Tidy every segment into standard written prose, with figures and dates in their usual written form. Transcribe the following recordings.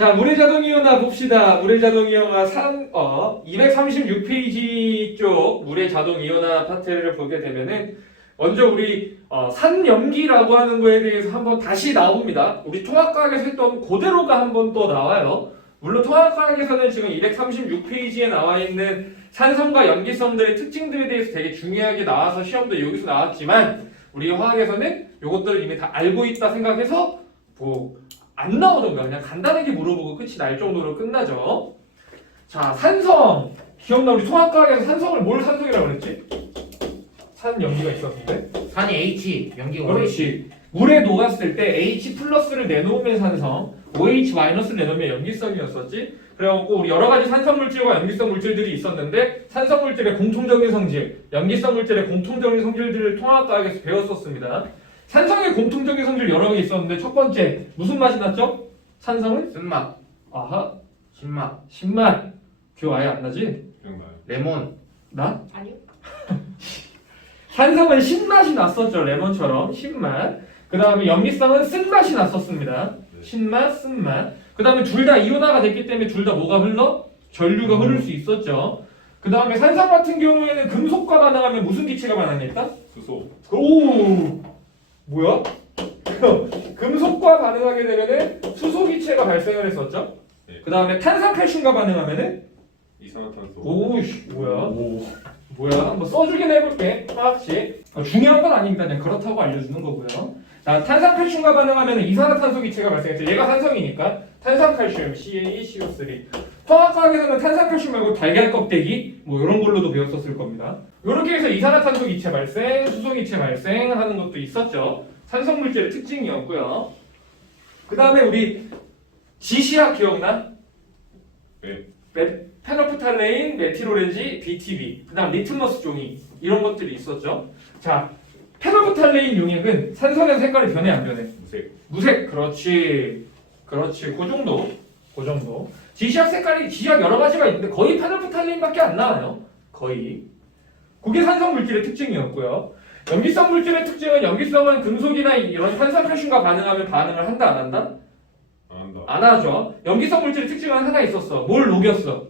자, 물의 자동이온화 봅시다. 물의 자동이온화 236페이지 쪽 물의 자동이온화 파트를 보게 되면은 먼저 우리 산염기라고 하는 거에 대해서 한번 다시 나옵니다. 우리 통합과학에서 했던 그대로가 한번 또 나와요. 물론 통합과학에서는 지금 236페이지에 나와 있는 산성과 염기성들의 특징들에 대해서 되게 중요하게 나와서 시험도 여기서 나왔지만 우리 화학에서는 이것들을 이미 다 알고 있다 생각해서 안 나오던가 그냥 간단하게 물어보고 끝이 날 정도로 끝나죠. 자, 산성. 기억나? 우리 통합과학에서 산성을 뭘 산성이라고 그랬지? 산염기가 있었는데. 산이 H, 염기가 그렇지. 물에 녹았을 때 H 플러스를 내놓으면 산성, OH 마이너스를 내놓으면 염기성이었었지. 그래갖고 우리 여러 가지 산성 물질과 염기성 물질들이 있었는데 산성 물질의 공통적인 성질, 염기성 물질의 공통적인 성질들을 통합과학에서 배웠었습니다. 산성의 공통적인 성질 여러 개 있었는데 첫 번째 무슨 맛이 났죠? 산성은? 쓴맛, 아하, 신맛, 신맛. 기억 아예 안 나지? 레몬, 나? 아니요. 산성은 신맛이 났었죠. 레몬처럼 신맛. 그 다음에 염기성은 쓴맛이 났었습니다. 신맛, 쓴맛. 그 다음에 둘 다 이온화가 됐기 때문에 둘 다 뭐가 흘러? 전류가 흐를 수 있었죠. 그 다음에 산성 같은 경우에는 금속과 반응하면 무슨 기체가 반응했다? 수소. 오, 뭐야? 금속과 반응하게 되면은 수소 기체가 발생을 했었죠. 네. 그 다음에 탄산칼슘과 반응하면은 이산화탄소. 오우씨 뭐야? 뭐야? 한번 써주긴 해볼게. 화학식. 중요한 건 아닙니다. 그냥 그렇다고 알려주는 거고요. 자, 탄산칼슘과 반응하면 이산화탄소 기체가 발생했죠. 얘가 산성이니까 탄산칼슘 CaCO3. 화학과학에서는 탄산칼슘 말고 달걀 껍데기 뭐 이런 걸로도 배웠었을 겁니다. 이렇게 해서 이산화탄소 기체 발생, 수소 기체 발생하는 것도 있었죠. 산성 물질의 특징이었고요. 그 다음에 우리 지시학 기억나? 네. 페노프탈레인, 메틸오렌지, BTB, 그 다음 리트머스 종이 이런 것들이 있었죠. 자, 페노프탈레인 용액은 산성에서 색깔이 변해 안 변해? 무색. 무색. 그렇지. 그렇지. 그 정도. 그 정도. 지시학 색깔이 지시학 여러 가지가 있는데 거의 페노프탈레인밖에 안 나와요. 거의. 그게 산성 물질의 특징이었고요. 염기성 물질의 특징은 염기성은 금속이나 이런 탄산칼슘과 반응하면 반응을 한다 안 한다? 안 한다. 안 하죠. 염기성 물질의 특징은 하나 있었어. 뭘 녹였어?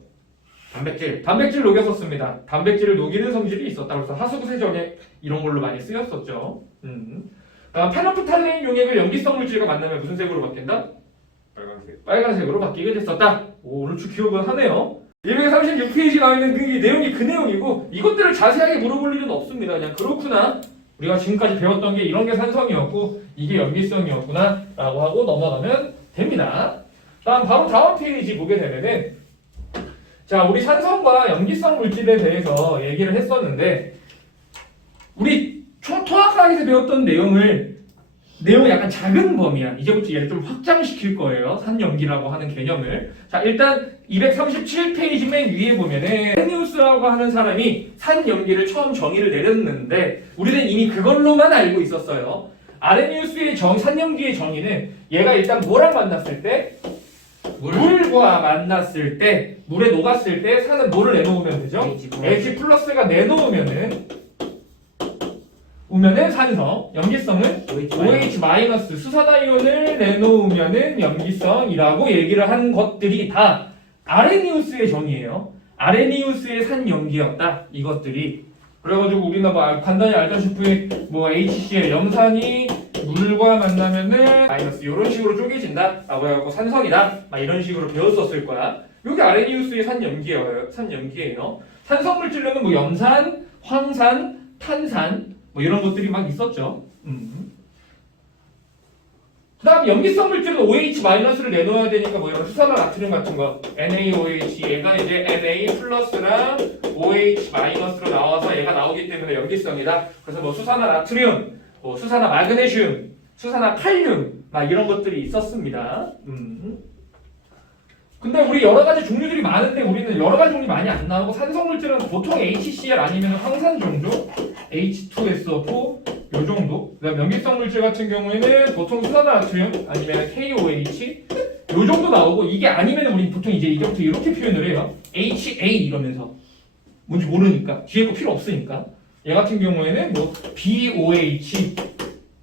단백질, 단백질 녹였었습니다. 단백질을 녹이는 성질이 있었다. 그래서 하수구세정에 이런 걸로 많이 쓰였었죠. 페노프탈레인 용액을 염기성 물질과 만나면 무슨 색으로 바뀐다? 빨간색. 빨간색으로 바뀌게 됐었다. 오, 오늘 쭉 기억을 하네요. 236페이지 나와 있는 그 내용이 그 내용이고 이것들을 자세하게 물어볼 일은 없습니다. 그냥 그렇구나. 우리가 지금까지 배웠던 게 이런 게 산성이었고 이게 염기성이었구나 라고 하고 넘어가면 됩니다. 바로 다음 페이지 보게 되면은 자, 우리 산성과 염기성 물질에 대해서 얘기를 했었는데 우리 통합과학에서 배웠던 내용이 약간 작은 범위야. 이제부터 얘를 좀 확장시킬 거예요. 산염기라고 하는 개념을. 자, 일단 237페이지 맨 위에 보면은 아레니우스라고 하는 사람이 산염기를 처음 정의를 내렸는데 우리는 이미 그걸로만 알고 있었어요. 아레니우스의 산염기의 정의는 얘가 일단 뭐랑 만났을 때? 물과 만났을 때, 물에 녹았을 때 산은 뭐를 내놓으면 되죠? H 플러스가 내놓으면은 산성, 염기성은 OH 마이너스 수산화이온을 내놓으면은 염기성이라고 얘기를 한 것들이 다 아레니우스의 정의예요. 아레니우스의 산염기였다. 이것들이. 그래가지고 우리나 간단히 알다시피 HCl 염산이 물과 만나면은 마이너스 이런 식으로 쪼개진다 라고 해갖고 산성이다 이런 식으로 배웠었을 거야. 여기 아레니우스의 산염기예요. 산성 물질로는 염산, 황산, 탄산 이런 것들이 막 있었죠. 그 다음 염기성 물질은 OH-를 내놓아야 되니까 이런 수산화 나트륨 같은 거 NaOH 얘가 이제 Na 플러스랑 OH-로 나와서 얘가 나오기 때문에 염기성이다. 그래서 수산화 나트륨, 수산화 마그네슘, 수산화 칼륨 이런 것들이 있었습니다. 근데 우리 여러 가지 종류들이 많은데 우리는 여러 가지 종류 많이 안 나오고 산성 물질은 보통 HCl 아니면 황산 정도, H2SO4 요 정도. 그다음 염기성 물질 같은 경우에는 보통 수산화 나트륨 아니면 KOH 요 정도 나오고 이게 아니면 우리 보통 이제부터 이렇게 표현을 해요. HA 이러면서 뭔지 모르니까 뒤에 거 필요 없으니까 얘 같은 경우에는 BOH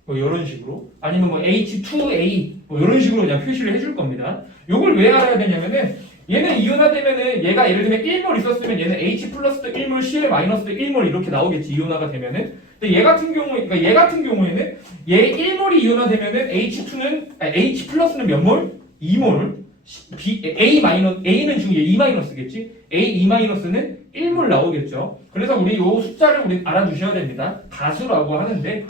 뭐 이런 식으로 아니면 뭐 H2A 뭐 이런 식으로 그냥 표시를 해줄 겁니다. 요걸 왜 알아야 되냐면은 얘는 이온화되면은 얘가 예를 들면 1몰 있었으면 얘는 H 플러스도 1몰, Cl 마이너스도 1몰 이렇게 나오겠지 이온화가 되면은. 근데 얘 같은 경우에는 얘 1몰이 이온화되면은 H 플러스는 몇 몰? 2몰. A는 지금 얘 2 마이너스겠지? A 2 마이너스는 1몰 나오겠죠. 그래서 우리 요 숫자를 우리 알아두셔야 됩니다. 가수라고 하는데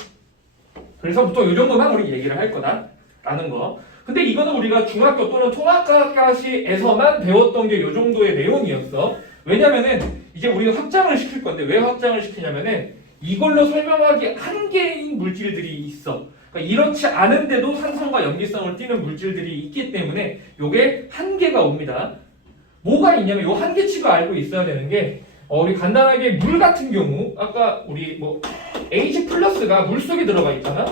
그래서 보통 이 정도만 우리 얘기를 할 거다라는 거. 근데 이거는 우리가 중학교 또는 통합과시에서만 배웠던 게 이 정도의 내용이었어. 왜냐면은 이제 우리가 확장을 시킬 건데 왜 확장을 시키냐면은 이걸로 설명하기 한계인 물질들이 있어. 그러니까 이렇지 않은데도 산성과 염기성을 띠는 물질들이 있기 때문에 요게 한계가 옵니다. 뭐가 있냐면 요 한계치가 알고 있어야 되는 게 우리 간단하게 물 같은 경우 아까 우리 뭐 H 플러스가 물 속에 들어가 있잖아.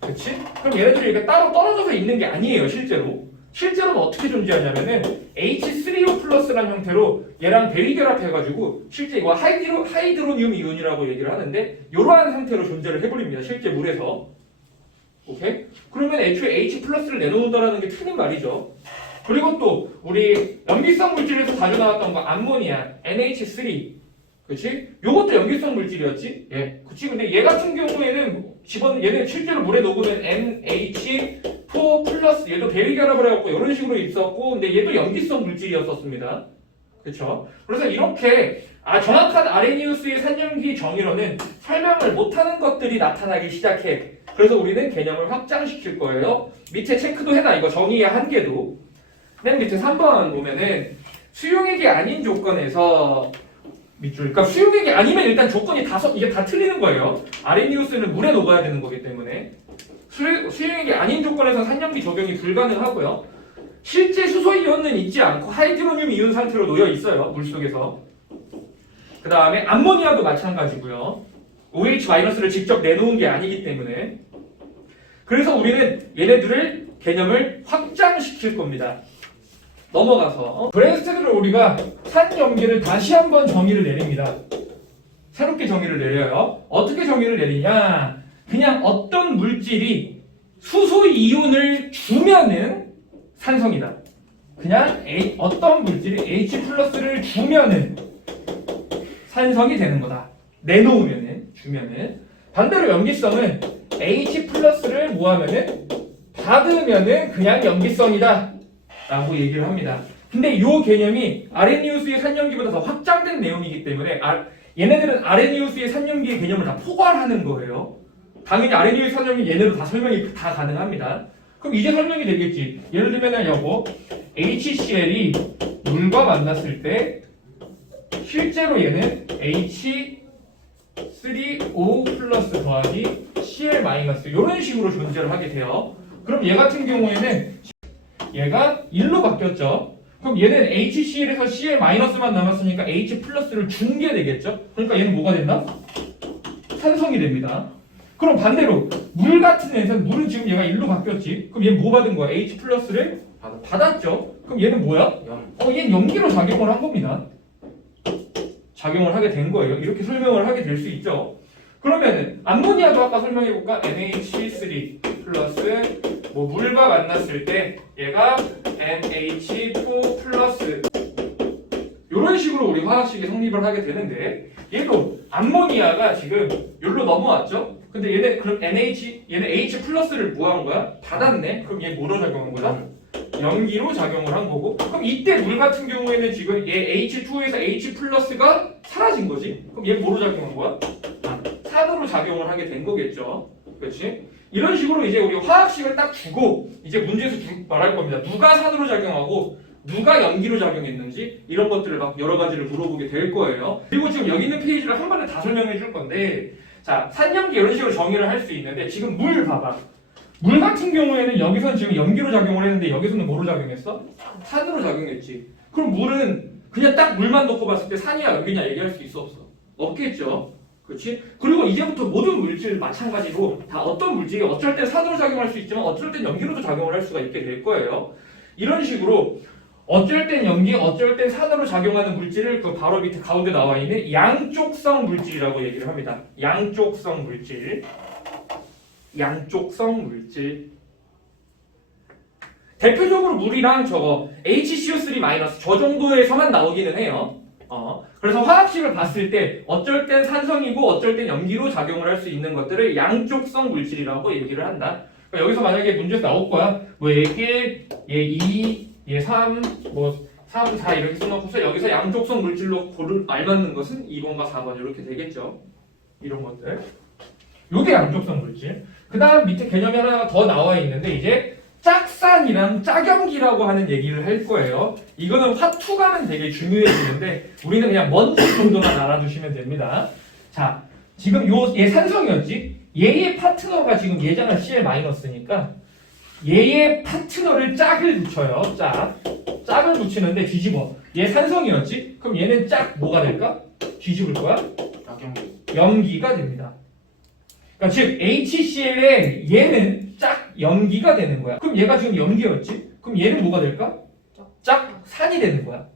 그치? 그럼 얘네들이 이렇게 따로 떨어져서 있는 게 아니에요, 실제로. 실제로는 어떻게 존재하냐면은 H3O 플러스라는 형태로 얘랑 대위결합해가지고 실제 이거 하이드로늄 이온이라고 얘기를 하는데 이러한 상태로 존재를 해버립니다, 실제 물에서. 오케이? 그러면 애초에 H 플러스를 내놓는다라는 게 틀린 말이죠. 그리고 또 우리 염기성 물질에서 자주 나왔던 거 암모니아, NH3, 그렇지? 요것도 염기성 물질이었지? 예. 그치? 근데 얘 같은 경우에는 얘는 실제로 물에 녹으면 NH4 플러스 얘도 대위결합을 해갖고 이런 식으로 있었고 근데 얘도 염기성 물질이었었습니다. 그쵸? 그래서 이렇게 정확한 아레니우스의 산염기 정의로는 설명을 못하는 것들이 나타나기 시작해. 그래서 우리는 개념을 확장시킬 거예요. 밑에 체크도 해놔. 이거 정의의 한계도. 맨 밑에 3번 보면은 수용액이 아닌 조건에서 밑줄. 그러니까 수용액이 아니면 일단 조건이 이게 다 틀리는 거예요. 아레니우스는 물에 녹아야 되는 거기 때문에 수용액이 아닌 조건에서 산염기 적용이 불가능하고요. 실제 수소이온은 있지 않고 하이드로늄 이온 상태로 놓여 있어요. 물속에서. 그 다음에 암모니아도 마찬가지고요. OH-를 직접 내놓은 게 아니기 때문에. 그래서 우리는 얘네들을 개념을 확장시킬 겁니다. 넘어가서 브랜스테드를 우리가 산염기를 다시 한번 정의를 내립니다. 새롭게 정의를 내려요. 어떻게 정의를 내리냐? 그냥 어떤 물질이 수소 이온을 주면은 산성이다. 그냥 어떤 물질이 H 플러스를 주면은 산성이 되는 거다. 내놓으면은 주면은 반대로 염기성은 H 플러스를 뭐하면은 받으면은 그냥 염기성이다 라고 얘기를 합니다. 근데 이 개념이 아레니우스의 산염기보다 더 확장된 내용이기 때문에 얘네들은 아레니우스의 산염기의 개념을 다 포괄하는 거예요. 당연히 아레니우스 산염기 얘네도 다 설명이 다 가능합니다. 그럼 이제 설명이 되겠지. 예를 들면은 여보 HCl이 물과 만났을 때 실제로 얘는 H3O 플러스 더하기 Cl 마이너스 이런 식으로 존재를 하게 돼요. 그럼 얘 같은 경우에는 얘가 1로 바뀌었죠. 그럼 얘는 HCl에서 Cl 마이너스만 남았으니까 H 플러스를 준 게 되겠죠. 그러니까 얘는 뭐가 된다? 산성이 됩니다. 그럼 반대로 물 같은 애는 물은 지금 얘가 1로 바뀌었지. 그럼 얘는 뭐 받은 거야? H 플러스를 받았죠. 그럼 얘는 뭐야? 얘는 염기로 작용을 한 겁니다. 작용을 하게 된 거예요. 이렇게 설명을 하게 될 수 있죠. 그러면은 암모니아도 아까 설명해 볼까? NH3 플러스 뭐 물과 만났을 때 얘가 NH4 플러스 이런 식으로 우리 화학식이 성립을 하게 되는데 얘도 암모니아가 지금 여기로 넘어왔죠. 근데 얘는 H 플러스를 뭐 한 거야? 받았네. 그럼 얘 뭐로 작용한 거야? 염기로 작용을 한 거고. 그럼 이때 물 같은 경우에는 지금 얘 H2에서 H 플러스가 사라진 거지. 그럼 얘 뭐로 작용한 거야? 산으로 작용을 하게 된 거겠죠. 그렇지? 이런 식으로 이제 우리 화학식을 딱 주고 이제 문제에서 말할 겁니다. 누가 산으로 작용하고 누가 염기로 작용했는지 이런 것들을 막 여러 가지를 물어보게 될 거예요. 그리고 지금 여기 있는 페이지를 한 번에 다 설명해 줄 건데 자, 산염기 이런 식으로 정의를 할 수 있는데 지금 물 봐봐. 물 같은 경우에는 여기서는 지금 염기로 작용을 했는데 여기서는 뭐로 작용했어? 산으로 작용했지. 그럼 물은 그냥 딱 물만 놓고 봤을 때 산이야 염기냐 얘기할 수 있어 없어? 없겠죠. 그렇지? 그리고 이제부터 모든 물질 마찬가지로 다 어떤 물질이 어쩔 땐 산으로 작용할 수 있지만 어쩔 땐 염기로도 작용을 할 수가 있게 될 거예요. 이런 식으로 어쩔 땐 염기, 어쩔 땐 산으로 작용하는 물질을 그 바로 밑에 가운데 나와 있는 양쪽성 물질이라고 얘기를 합니다. 양쪽성 물질. 양쪽성 물질. 대표적으로 물이랑 저거 HCO3- 저 정도에서만 나오기는 해요. 그래서 화학식을 봤을 때 어쩔 땐 산성이고 어쩔 땐 염기로 작용을 할 수 있는 것들을 양쪽성 물질이라고 얘기를 한다. 그러니까 여기서 만약에 문제에서 나올 거야. 뭐 얘 1, 얘 2, 얘 3, 뭐 3, 4 이렇게 써놓고서 여기서 양쪽성 물질로 알맞는 것은 2번과 4번 이렇게 되겠죠. 이런 것들. 요게 양쪽성 물질. 그 다음 밑에 개념이 하나 더 나와 있는데 이제 짝산이랑 짝염기라고 하는 얘기를 할 거예요. 이거는 화투가는 되게 중요해지는데 우리는 그냥 먼저 정도만 알아두시면 됩니다. 자, 지금 얘 산성이었지? 얘의 파트너가 지금 얘잖아. Cl-니까 얘의 파트너를 짝을 붙여요. 짝을 붙이는데 뒤집어. 얘 산성이었지? 그럼 얘는 짝 뭐가 될까? 뒤집을 거야? 짝염기. 염기가 됩니다. 그러니까 즉 HCl에 얘는 짝 염기가 되는 거야. 그럼 얘가 지금 염기였지? 그럼 얘는 뭐가 될까? 짝산이 되는 거야.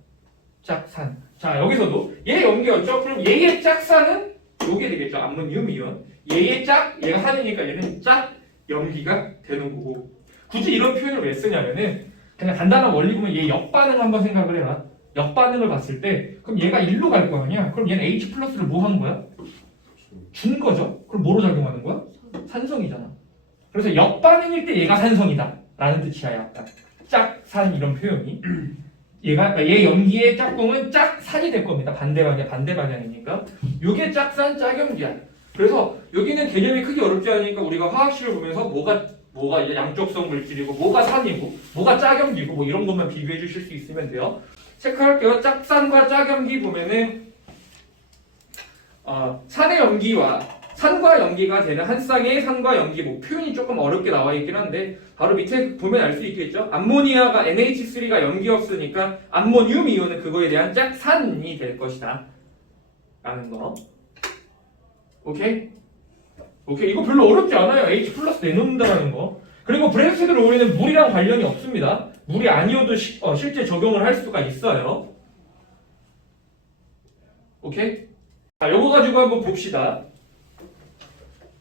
짝산. 자, 여기서도 얘 염기였죠? 그럼 얘의 짝산은 요게 되겠죠. 암모늄이온. 얘의 얘가 산이니까 얘는 짝 염기가 되는 거고. 굳이 이런 표현을 왜 쓰냐면은 그냥 간단한 원리 보면 얘 역반응 한번 생각을 해라. 역반응을 봤을 때 그럼 얘가 일로 갈 거 아니야? 그럼 얘는 H 플러스를 뭐 한 거야? 준 거죠. 그럼 뭐로 작용하는 거야? 산성이잖아. 그래서 역반응일 때 얘가 산성이다 라는 뜻이야. 약간 짝산 이런 표현이. 그러니까 얘 염기의 짝꿍은 짝산이 될 겁니다. 반대 방향이니까. 요게 짝산 짝염기야. 그래서 여기는 개념이 크게 어렵지 않으니까 우리가 화학식을 보면서 뭐가 이제 양쪽성 물질이고 뭐가 산이고 뭐가 짝염기고 뭐 이런 것만 비교해 주실 수 있으면 돼요. 체크할게요. 짝산과 짝염기 보면은 산의 염기와 산과 염기가 되는 한 쌍의 산과 염기 뭐 표현이 조금 어렵게 나와 있긴 한데 바로 밑에 보면 알 수 있겠죠. 암모니아가 NH3가 염기였으니까 암모늄 이온은 그거에 대한 짝산이 될 것이다 라는 거. 오케이? 이거 별로 어렵지 않아요. H 플러스 내놓는다라는 거. 그리고 브랜스들 우리는 물이랑 관련이 없습니다. 물이 아니어도 실제 적용을 할 수가 있어요. 오케이? 자, 요거 가지고 한번 봅시다.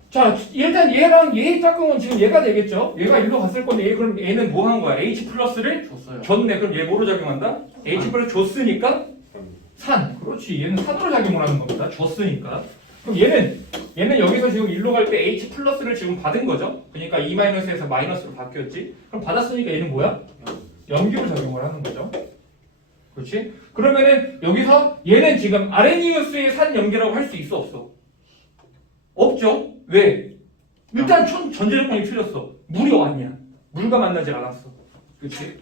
자, 일단 얘랑 얘의 짝꿍은 지금 얘가 되겠죠? 얘가 일로 갔을 건데 그럼 얘는 뭐 한 거야? H 플러스를 줬어요. 줬네. 그럼 얘 뭐로 작용한다? H 플러스 줬으니까 산. 그렇지. 얘는 산으로 작용을 하는 겁니다. 줬으니까. 그럼 얘는 여기서 지금 일로 갈 때 H 플러스를 지금 받은 거죠? 그러니까 E-에서 마이너스로 바뀌었지? 그럼 받았으니까 얘는 뭐야? 염기로 작용을 하는 거죠. 그렇지? 그러면은 여기서 얘는 지금 아레니우스의 산 염기라고 할 수 있어 없어? 없죠? 왜? 일단 전제 조건이 틀렸어. 물이 아니야. 물과 만나지 않았어. 그렇지?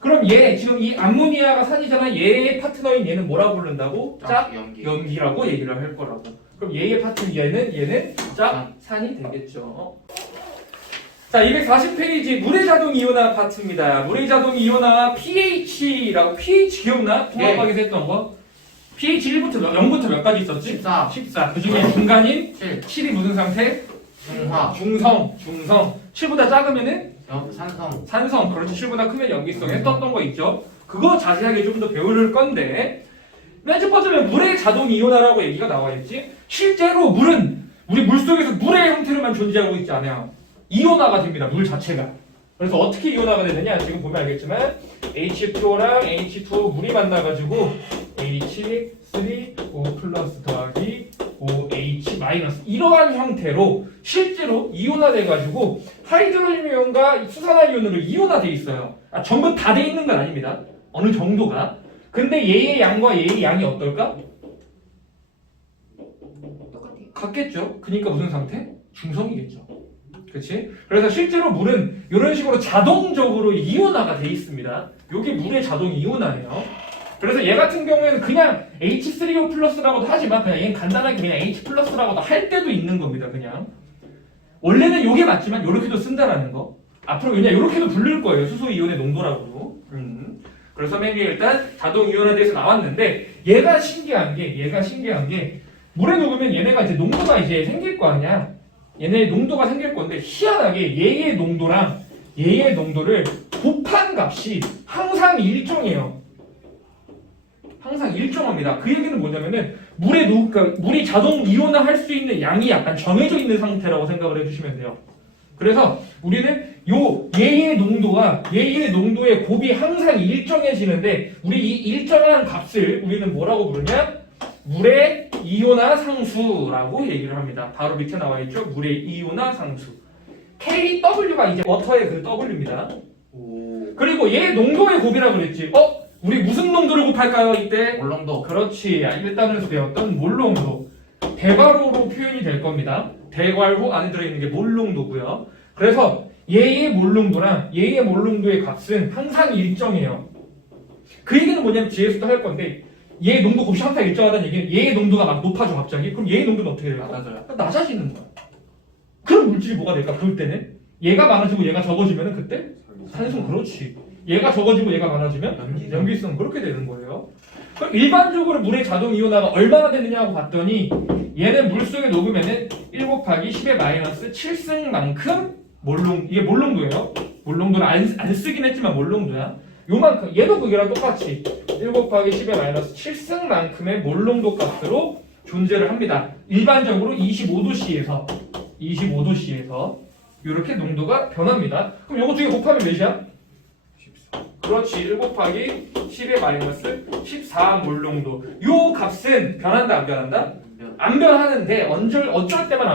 그럼 얘 지금 이 암모니아가 산이잖아. 얘의 파트너인 얘는 뭐라고 부른다고? 짝염기. 염기라고 얘기를 할 거라고. 그럼 얘의 파트너 얘는 짝산이 되겠죠. 자, 240페이지 물의 자동 이온화 파트입니다. 물의 자동 이온화 pH라고 pH 기억나? 통합학에서 했던 거. pH 0부터 몇 가지 있었지? 14. 그 중에 중간인 7이 무슨 상태? 중화. 중성. 7보다 작으면은 산성. 그렇지. 7보다 크면 염기성 했었던 거 있죠. 그거 자세하게 좀 더 배울 건데 맨 첫 번째는 물의 자동 이온화라고 얘기가 나와 있지. 실제로 물은 우리 물속에서 물의 형태로만 존재하고 있지 않아요. 이온화가 됩니다. 물 자체가. 그래서 어떻게 이온화가 되느냐 지금 보면 알겠지만 H2O랑 H2O 물이 만나가지고 H3O 플러스 더하기 OH 마이너스 이러한 형태로 실제로 이온화돼가지고 하이드로gen 이온과 수산화이온으로 이온화돼 있어요. 전부 다 돼 있는 건 아닙니다. 어느 정도가. 근데 얘의 양과 얘의 양이 어떨까? 같겠죠. 그러니까 무슨 상태? 중성이겠죠. 그렇지? 그래서 실제로 물은 이런 식으로 자동적으로 이온화가 돼 있습니다. 이게 물의 자동 이온화예요. 그래서 얘 같은 경우에는 그냥 H3O 플러스라고도 하지만 그냥 얘는 간단하게 그냥 H 플러스라고도 할 때도 있는 겁니다. 그냥 원래는 이게 맞지만 이렇게도 쓴다라는 거. 앞으로 그냥 이렇게도 부를 거예요. 수소 이온의 농도라고. 그래서 맨 위에 일단 자동 이온화돼서 나왔는데 얘가 신기한 게 물에 녹으면 얘네가 이제 농도가 이제 생길 거 아니야. 얘네 농도가 생길 건데 희한하게 얘의 농도랑 얘의 농도를 곱한 값이 항상 일정해요. 항상 일정합니다. 그 얘기는 뭐냐면은 그러니까 물이 자동 이온화할 수 있는 양이 약간 정해져 있는 상태라고 생각을 해주시면 돼요. 그래서 우리는 얘의 농도의 곱이 항상 일정해지는데 우리 이 일정한 값을 우리는 뭐라고 부르냐? 물의 이온화 상수라고 얘기를 합니다. 바로 밑에 나와 있죠? 물의 이온화 상수. KW가 이제 워터의 그 W입니다. 그리고 얘 농도의 곱이라고 그랬지. 우리 무슨 농도를 곱할까요? 이때? 몰롱도. 그렇지. 1단에서 배웠던 몰농도. 대괄호로 표현이 될 겁니다. 대괄호 안에 들어있는 게 몰농도고요. 그래서 얘의 몰농도랑 얘의 몰농도의 값은 항상 일정해요. 그 얘기는 뭐냐면 뒤에서도 할 건데 얘의 농도 곱이 항상 일정하다는 얘기는 얘의 농도가 막 높아져 갑자기. 그럼 얘의 농도는 어떻게 될까? 낮아져요. 낮아지는 거야. 그럼 물질이 뭐가 될까? 그럴 때는 얘가 많아지고 얘가 적어지면 그때 산성. 그렇지. 얘가 적어지고 얘가 많아지면 염기성. 그렇게 되는 거예요. 그럼 일반적으로 물의 자동 이온화가 얼마나 되느냐고 봤더니 얘는 물속에 녹으면은 1 곱하기 10의 마이너스 7승만큼 이게 몰농도예요. 몰농도는 안 쓰긴 했지만 몰농도야. 요만큼 얘도 그게랑 똑같이 1 곱하기 10의 마이너스 7승만큼의 몰농도 값으로 존재를 합니다. 일반적으로 25도씨에서 이렇게 농도가 변합니다. 그럼 요거 두 개 곱하면 몇이야? 14. 그렇지. 1 곱하기 10의 마이너스 14 몰농도. 요 값은 변한다 안 변한다? 안 변하는데 어쩔 때만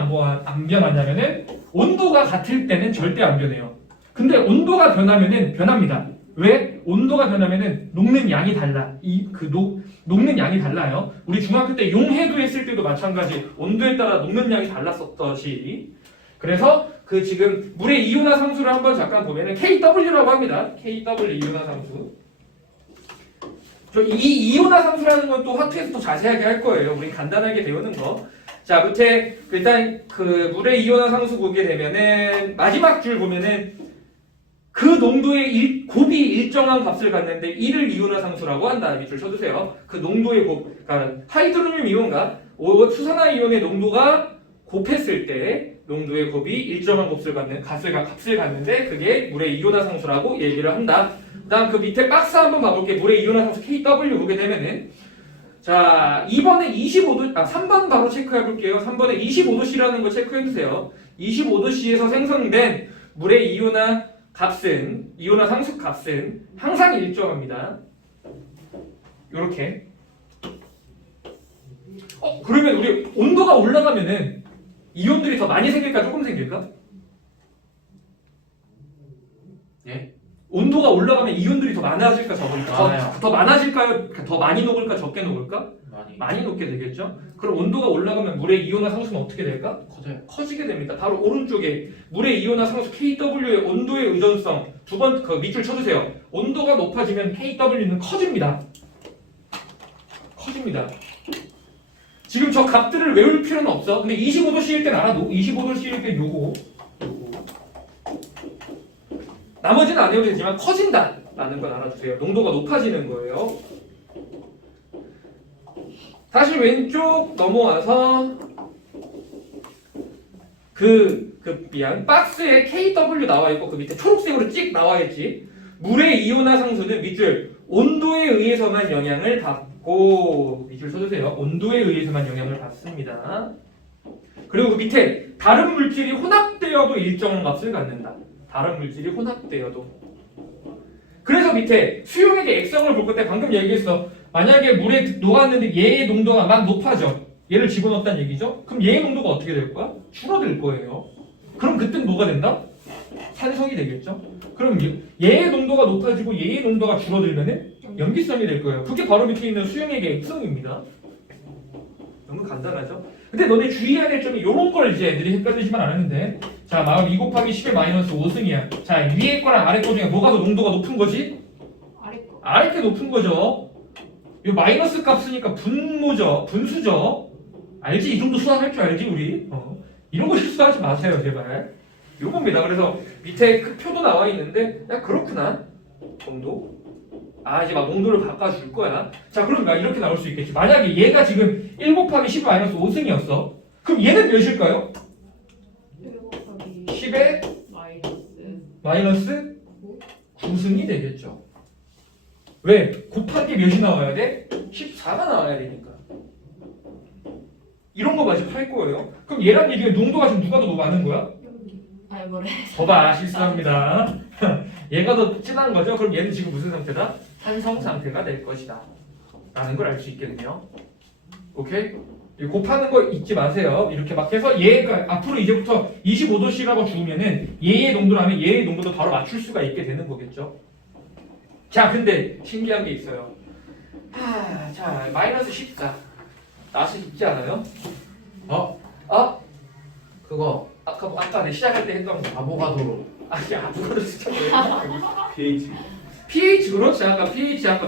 안 변하냐면은 온도가 같을 때는 절대 안 변해요. 근데 온도가 변하면은 변합니다. 왜? 온도가 변하면은 녹는 양이 달라. 녹는 양이 달라요. 우리 중학교 때 용해도 했을 때도 마찬가지. 온도에 따라 녹는 양이 달랐었듯이. 그래서 그 지금 물의 이온화 상수를 한번 잠깐 보면은 KW라고 합니다. KW 이온화 상수. 이 이온화 상수라는 건 또 학회에서 또 자세하게 할 거예요. 우리 간단하게 배우는 거. 자, 밑에 일단 그 물의 이온화 상수 보게 되면은 마지막 줄 보면은 그 농도의 곱이 일정한 값을 갖는데 이를 이온화 상수라고 한다. 이 줄 쳐주세요. 그 농도의 곱, 그러니까 하이드로늄 이온과 수산화 이온의 농도가 곱했을 때 농도의 곱이 일정한 값을 갖는데 그게 물의 이온화 상수라고 얘기를 한다. 그다음 그 밑에 박스 한번 봐볼게. 물의 이온화 상수 KW 보게 되면은 자 2번에 3번 바로 체크해 볼게요. 3번에 25도씨라는 거 체크해 주세요. 25도씨에서 생성된 물의 이온화 상수 값은 항상 일정합니다. 요렇게. 그러면 우리 온도가 올라가면은 이온들이 더 많이 생길까 조금 생길까? 예? 온도가 올라가면 이온들이 더 많아질까 적을까? 많아요. 더 많아질까요? 더 많이 녹을까 적게 녹을까? 많이 녹게 되겠죠? 그럼 온도가 올라가면 물의 이온화 상수는 어떻게 될까? 커져요. 커지게 됩니다. 바로 오른쪽에 물의 이온화 상수 KW의 온도의 의존성 두 번 그 밑줄 쳐주세요. 온도가 높아지면 KW는 커집니다. 지금 저 값들을 외울 필요는 없어. 근데 25도씨일 땐 알아도 25도씨일 땐 요거 나머지는 안 외워도 되지만 커진다 라는 건 알아주세요. 농도가 높아지는 거예요. 다시 왼쪽 넘어와서 박스에 KW 나와있고 그 밑에 초록색으로 찍 나와있지. 물의 이온화 상수는 밑줄 온도에 의해서만 영향을 받고 밑줄 써주세요. 온도에 의해서만 영향을 받습니다. 그리고 그 밑에 다른 물질이 혼합되어도 일정한 값을 갖는다. 다른 물질이 혼합되어도. 그래서 밑에 수용액의 액성을 볼 때 방금 얘기했어. 만약에 물에 녹았는데 얘의 농도가 막 높아져. 얘를 집어넣었다는 얘기죠. 그럼 얘의 농도가 어떻게 될 거야? 줄어들 거예요. 그럼 그땐 뭐가 된다? 산성이 되겠죠. 그럼 얘의 농도가 높아지고 얘의 농도가 줄어들면은 염기성이 될 거예요. 그게 바로 밑에 있는 수용액의 액성입니다. 너무 간단하죠? 근데 너네 주의해야 될 점이 이런 걸 이제 애들이 헷갈리지만 않았는데 자, 마음 2 곱하기 10의 마이너스 5승이야. 자, 위에 거랑 아래 거 중에 뭐가 더 농도가 높은 거지? 아래 게 높은 거죠. 이 마이너스 값이니까 분수죠. 알지? 이 정도 수학할 줄 알지 우리? 이런 거 실수하지 마세요 제발. 요겁니다. 그래서 밑에 그 표도 나와 있는데 야 그렇구나. 정도. 이제 막 농도를 바꿔줄 거야. 자, 그럼 이렇게 나올 수 있겠지. 만약에 얘가 지금 1 곱하기 10 마이너스 5승이었어. 그럼 얘는 몇일까요? 10의 마이너스 9승이 되겠죠. 왜? 곱한 게 몇이 나와야 돼? 14가 나와야 되니까. 이런 거 마시고 할 거예요. 그럼 얘랑 얘기가 농도가 지금 누가 더 많은 거야? 여기. 아 뭐래? 거봐 실수합니다. 얘가 더 진한 거죠? 그럼 얘는 지금 무슨 상태다? 산성 상태가 될 것이다. 라는 걸 알 수 있겠네요. 오케이? 이 곱하는 거 잊지 마세요. 이렇게 막 해서 얘가 앞으로 이제부터 25도씨라고 주면은 얘의 농도라면 얘의 농도도 바로 맞출 수가 있게 되는 거겠죠. 자, 근데 신기한 게 있어요. 자, 마이너스 14. 낫이 있지 않아요? 아, 그거 아까 내 시작할 때 했던 거. 아보가도로. 아니, 아무거나 진짜 뭐야? pH. pH 그렇지. 아까 pH 아까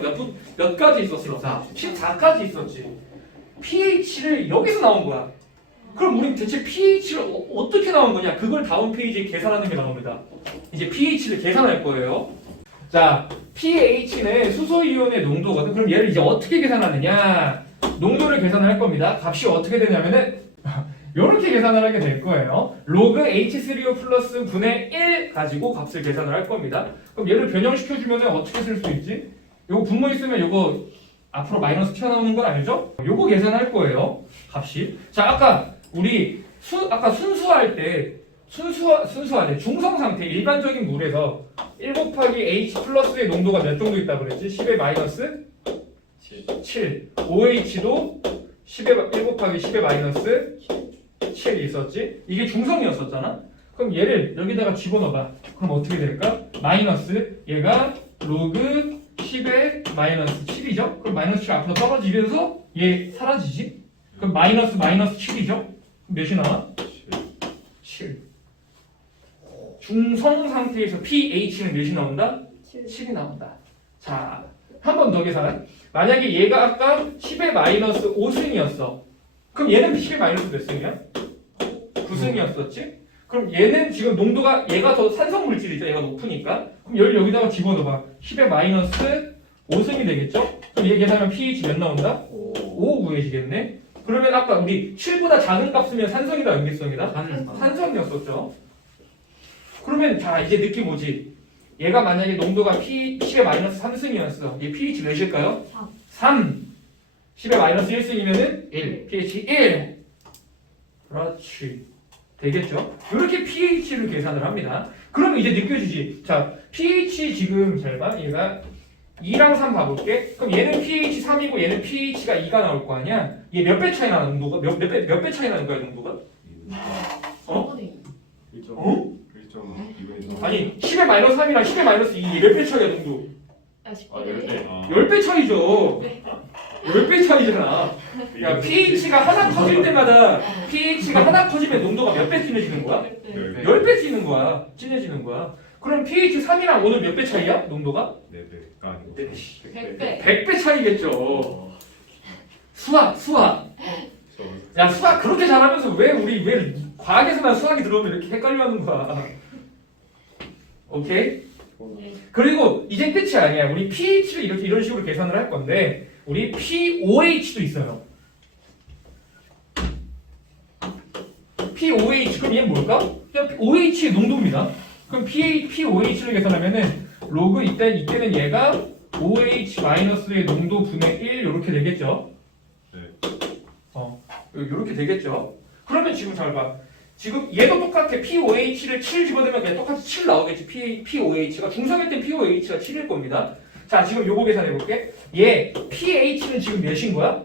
몇 가지 있었어? 14까지 있었지. pH를 여기서 나온 거야. 그럼 우리 대체 pH를 어떻게 나온 거냐? 그걸 다음 페이지에 계산하는 게 나옵니다. 이제 pH를 계산할 거예요. 자, pH는 수소이온의 농도거든. 그럼 얘를 이제 어떻게 계산하느냐? 농도를 계산할 겁니다. 값이 어떻게 되냐면은 이렇게 계산을 하게 될 거예요. 로그 H3O 플러스 분의 1 가지고 값을 계산을 할 겁니다. 그럼 얘를 변형시켜주면 어떻게 쓸 수 있지? 요거 분모 있으면 요거 앞으로 마이너스 튀어나오는 건 알죠? 요거 계산할 거예요. 값이. 자, 아까 우리 아까 순수할 때 순수할 때 중성 상태 일반적인 물에서 1 곱하기 H 플러스의 농도가 몇 정도 있다 그랬지? 10의 마이너스 7. OH도 10의 1 곱하기 10의 마이너스 7이 있었지? 이게 중성이었었잖아? 그럼 얘를 여기다가 집어넣어봐. 그럼 어떻게 될까? 마이너스 얘가 로그 10의 마이너스 7이죠? 그럼 마이너스 7 앞으로 떨어지면서 얘 사라지지? 그럼 마이너스 7이죠? 그럼 몇이 나와? 7. 중성 상태에서 pH는 몇이 나온다? 7이 나온다. 자, 한 번 더 계산. 만약에 얘가 아까 10의 마이너스 5승이었어. 그럼 얘는 10의 마이너스 몇 승이야? 9승이었었지? 그럼 얘는 지금 농도가 얘가 더 산성 물질이죠. 얘가 높으니까. 그럼 얘를 여기다가 집어넣어봐. 10의 마이너스 5승이 되겠죠? 그럼 얘 계산하면 pH 몇 나온다? 5 구해지겠네. 그러면 아까 우리 7보다 작은 값이면 산성이다, 염기성이다? 산성이었었죠. 그러면 자 이제 느낌 오지? 얘가 만약에 농도가 10의 마이너스 3승이었어. 얘 pH 몇일까요? 3. 10의 마이너스 1승이면은 1. pH 1. 그렇지. 되겠죠? 이렇게 pH를 계산을 합니다. 그러면 이제 느껴지지? 자, pH 지금 잘 봐. 얘가 2랑 3 봐볼게. 그럼 얘는 pH 3이고 얘는 pH가 2가 나올 거 아니야? 얘 몇 배 차이 나는 농도가? 몇 배 차이 나는 거야, 농도가? 어? 1.5. 어? 1.2배에서. 아니, 10의 마이너스 3이랑 10의 마이너스 2 몇 배 차이야, 농도? 아 10배. 10배 차이죠. 10배 차이잖아. 야, pH가 하나 커질 때마다 pH가 하나 커지면 농도가 몇 배 진해지는 거야? 10배 찌는 거야. 진해지는 거야. 그럼 pH 3이랑 오늘 몇 배 차이야? 농도가? 4배가 아니고. 100배. 100배 차이겠죠. 수학. 야, 수학 그렇게 잘하면서 왜 과학에서만 수학이 들어오면 이렇게 헷갈려하는 거야. 오케이? 그리고 이제 끝이 아니야. 우리 pH를 이런 식으로 계산을 할 건데 우리 pOH도 있어요. pOH 그럼 얘는 뭘까? 그냥 OH의 농도입니다. 그럼 pOH를 계산하면은 로그 이때는 얘가 OH-의 농도 분의 1 이렇게 되겠죠. 네. 이렇게 되겠죠. 그러면 지금 잘 봐. 지금 얘도 똑같아. pOH를 7 집어넣으면 그냥 똑같이 7 나오겠지. pOH가 중성일 땐 pOH가 7일 겁니다. 자, 지금 요거 계산해 볼게. 얘 pH는 지금 몇인 거야?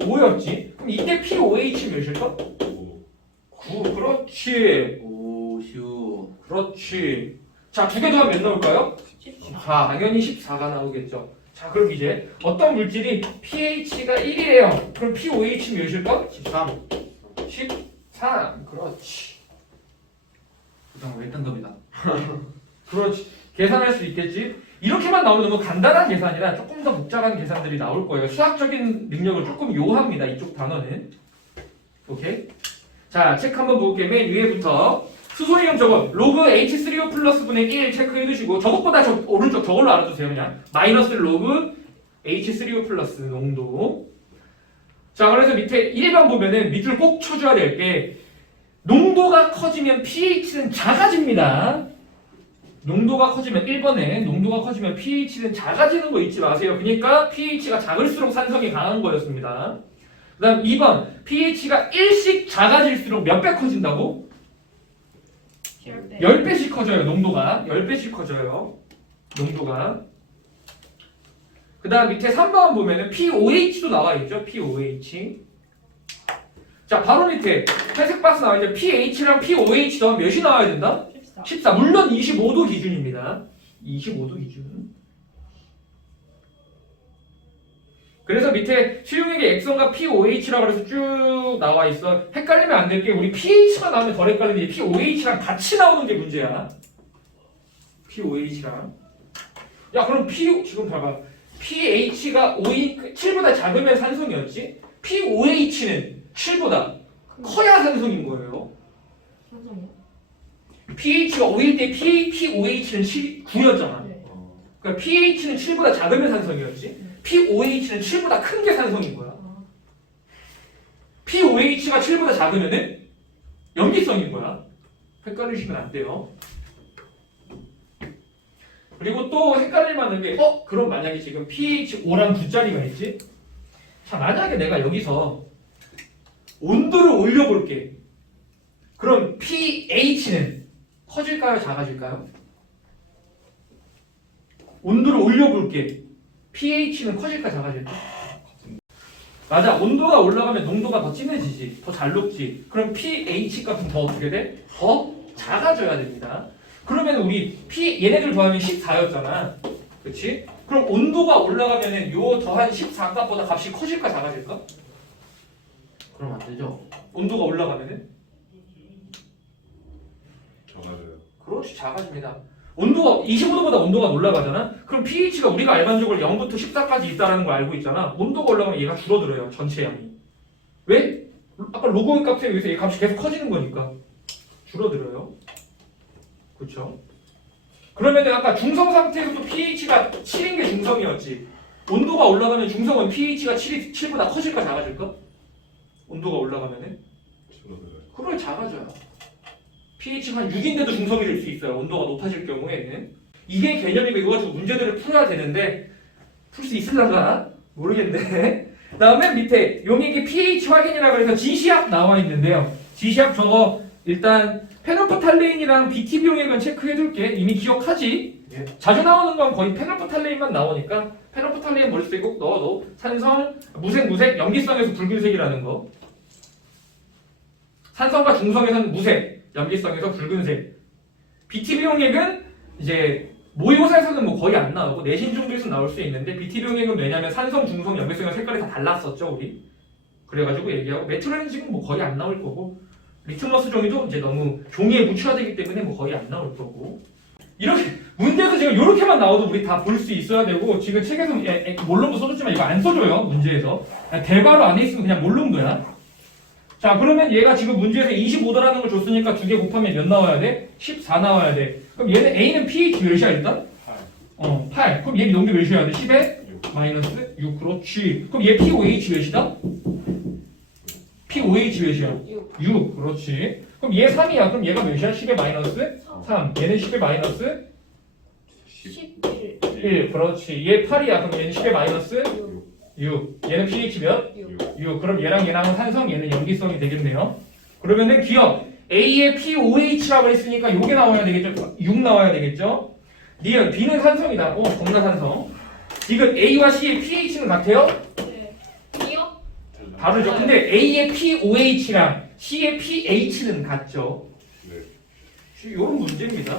5였지. 그럼 이때 pOH 몇일까? 9. 그렇지. 오슈. 그렇지. 자, 두 개 더하면 몇 나올까요? 14. 당연히 14가 나오겠죠. 자, 그럼 이제 어떤 물질이 pH가 1이래요. 그럼 pOH 몇일까? 13. 13. 그렇지. 부정 1등급이다. 그렇지. 계산할 수 있겠지? 이렇게만 나오면 너무 간단한 계산이라 조금 더 복잡한 계산들이 나올 거예요. 수학적인 능력을 조금 요합니다. 이쪽 단어는. 오케이? 자, 책 한번 볼게요. 맨 위에부터. 수소이온 저거 로그 H3O 플러스 분의 1 체크해 두시고 저것보다 오른쪽 저걸로 알아두세요. 그냥 마이너스 로그 H3O 플러스 농도. 자, 그래서 밑에 1번 보면은 밑줄 꼭 쳐줘야 될 게 농도가 커지면 pH는 작아집니다. 농도가 커지면 1번에 농도가 커지면 pH는 작아지는 거 잊지 마세요. 그러니까 pH가 작을수록 산성이 강한 거였습니다. 그 다음 2번 pH가 1씩 작아질수록 몇 배 커진다고? 10배. 10배씩 커져요. 농도가 10배씩 커져요. 농도가. 그 다음 밑에 3번 보면은 POH도 나와 있죠. POH. 자 바로 밑에 회색 박스 나와 있죠. pH랑 POH 더하면 몇이 나와야 된다? 14. 14. 물론 25도 기준입니다. 25도 기준. 그래서 밑에 수용액의 액성과 pOH라고 해서 쭉 나와 있어. 헷갈리면 안 될 게 우리 pH만 나오면 덜 헷갈리는데 pOH랑 같이 나오는 게 문제야. pOH랑. 야 그럼 지금 봐봐. pH가 7보다 작으면 산성이었지. pOH는 7보다 커야 산성인 거예요. 산성이요? pH가 5일 때 pOH는 9였잖아. 네. 그러니까 pH는 7보다 작으면 산성이었지. pOH는 7보다 큰 게 산성인 거야. 아, pOH가 7보다 작으면은 염기성인 거야. 헷갈리시면 안 돼요. 그리고 또 헷갈릴 만한 게 그럼 만약에 지금 pH 5랑 9짜리가 있지? 자 만약에 내가 여기서 온도를 올려볼게. 그럼 pH는 커질까요? 작아질까요? 온도를 올려볼게. pH는 커질까 작아질까? 맞아. 온도가 올라가면 농도가 더 진해지지. 더 잘 녹지. 그럼 pH 값은 더 어떻게 돼? 더 작아져야 됩니다. 그러면 우리 얘네들 더하면 14였잖아. 그렇지? 그럼 온도가 올라가면은 요 더한 14 값보다 값이 커질까 작아질까? 그럼 안 되죠. 온도가 올라가면은 작아져요. 그렇지 작아집니다. 온도가 25도보다 온도가 올라가잖아. 그럼 pH가 우리가 일반적으로 0부터 14까지 있다라는 걸 알고 있잖아. 온도가 올라가면 얘가 줄어들어요. 전체 양이. 왜? 아까 로그의 값에 의해서 얘 값이 계속 커지는 거니까 줄어들어요. 그렇죠? 그러면 아까 중성 상태에서도 pH가 7인 게 중성이었지. 온도가 올라가면 중성은 pH가 7보다 커질까 작아질까? 온도가 올라가면은 줄어들어요. 그걸 작아져요. pH가 한 6인데도 중성이 될 수 있어요. 온도가 높아질 경우에는. 이게 개념이고 이거 가지고 문제들을 풀어야 되는데 풀 수 있을란가? 모르겠네. 그 다음에 밑에 용액의 pH 확인이라고 해서 지시약 나와 있는데요. 지시약 저거 일단 페놀포탈레인이랑 BTB 용액은 체크해둘게. 이미 기억하지? 예. 자주 나오는 건 거의 페놀포탈레인만 나오니까 페놀포탈레인 머릿속에 꼭 넣어둬. 산성, 무색, 염기성에서 붉은색이라는 거. 산성과 중성에서는 무색, 염기성에서 붉은색. BTB 용액은 이제 모의고사에서는 뭐 거의 안 나오고 내신 정도에서 나올 수 있는데 BTB 용액은 왜냐면 산성, 중성, 염기성의 색깔이 다 달랐었죠 우리. 그래가지고 얘기하고 메트로렌징은 뭐 거의 안 나올 거고 리트머스 종이도 이제 너무 종이에 묻혀야 되기 때문에 뭐 거의 안 나올 거고. 이렇게 문제에서 지금 이렇게만 나와도 우리 다 볼 수 있어야 되고 지금 책에서 몰롱도 써줬지만 이거 안 써줘요 문제에서. 대괄호 안에 있으면 그냥 몰롱도야. 자 그러면 얘가 지금 문제에서 25도라는 걸 줬으니까 2개 곱하면 몇 나와야 돼? 14 나와야 돼. 그럼 얘는 A는 pH 몇이야 일단? 8. 8. 그럼 얘 농도 몇이어야 돼? 10에 마이너스 6. 그렇지. 그럼 얘 pOH 몇이다? pOH 몇이야? 6. 그렇지. 그럼 얘 3이야. 그럼 얘가 몇이야? 10에 마이너스 3. 얘는 10에 마이너스 11. 1. 그렇지. 얘 8이야. 그럼 얘는 10에 마이너스 6. 얘는 pH 몇? 6. 그럼 얘랑 얘랑은 산성, 얘는 염기성이 되겠네요. 그러면은 기억. A의 pOH라고 했으니까 요게 나와야 되겠죠? 6 나와야 되겠죠? 니은 B는 산성이다. 겁나 산성. 지금 A와 C의 pH는 같아요? 네. B요? 다르죠. 근데 A의 pOH랑 C의 pH는 같죠. 네. 이런 문제입니다.